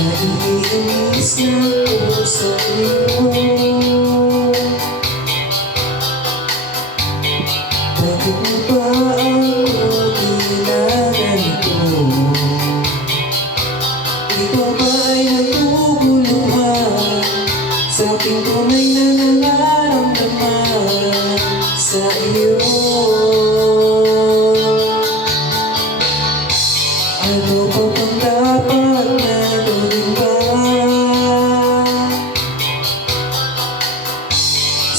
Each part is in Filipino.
Naiinis na ako sa iyo. Bakit mo ba ako ginaganito? Ikaw ba ay naguguluhan sa aking tunay na nararamdaman sa iyo? Ano pa bang dapat na gawin ba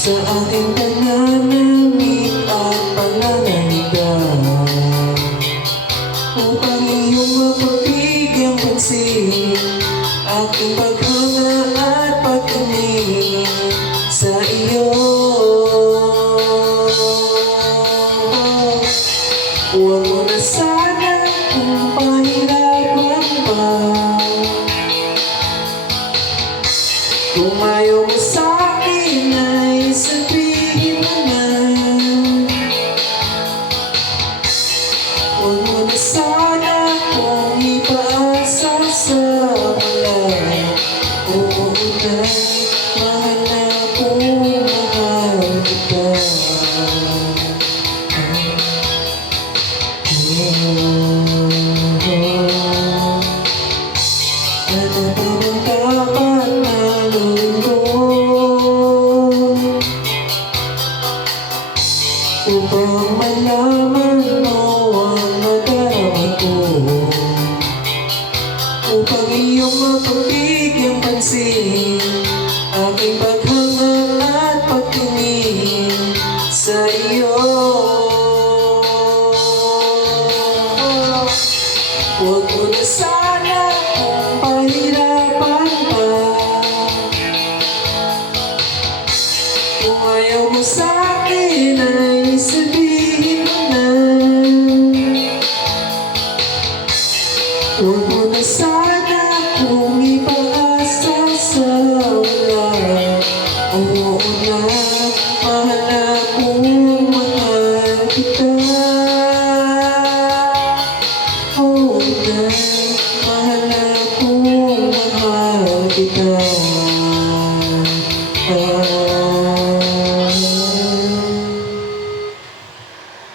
sa aking pananamit at pananalita upang iyong mapabigyang pansin aking paghanga at pagtingin sa iyo? Huwag mo na sana kung pahirapan pa. Kung ayaw mo sa'kin ay sabihin mo na. Huwag mo na sana kung ipaasa sa wala. Oo na, mahal na kung mahal kita.